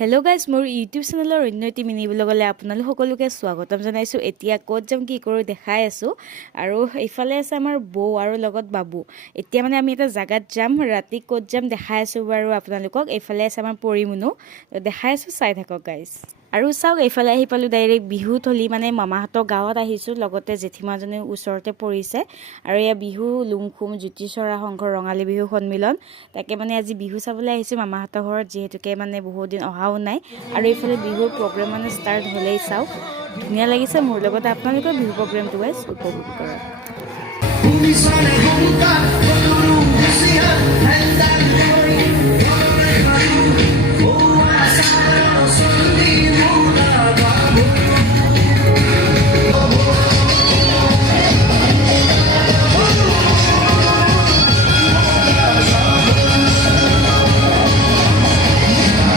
Hello' guys, মোৰ YouTube চেনেলৰ অন্য মিনি ব্লগলৈ আপোনালোক সকলোকে স্বাগতম জনাইছোঁ। এতিয়া ক'ত যাম কি কৰোঁ দেখাই আছোঁ। আৰু এইফালে আছে আমাৰ বৌ আৰু লগত বাবু। এতিয়া মানে আমি এটা জেগাত যাম, ৰাতি ক'ত যাম দেখাই আছোঁ বাৰু আপোনালোকক। এইফালে আছে আমাৰ পৰিমুনু, দেখাই আছোঁ, চাই থাকক গাইজ। আৰু চাওক, এইফালে আহি পালোঁ ডাইৰেক্ট বিহুথলী, মানে মামাহঁতৰ গাঁৱত আহিছোঁ। লগতে জেঠীমাজনীও ওচৰতে পৰিছে। আৰু এয়া বিহু লুংখুম জ্যোতিচৰা সংঘৰ ৰঙালী বিহু সন্মিলন, তাকে মানে আজি বিহু চাবলৈ আহিছোঁ মামাহঁতৰ ঘৰত, যিহেতুকে মানে বহুত দিন অহাও নাই। আৰু এইফালে বিহুৰ প্ৰগ্ৰেম মানে ষ্টাৰ্ট হ'লেই। চাওক, ধুনীয়া লাগিছে। মোৰ লগতে আপোনালোকৰ বিহু প্ৰগ্ৰেমটো গাইজ উপভোগ কৰক।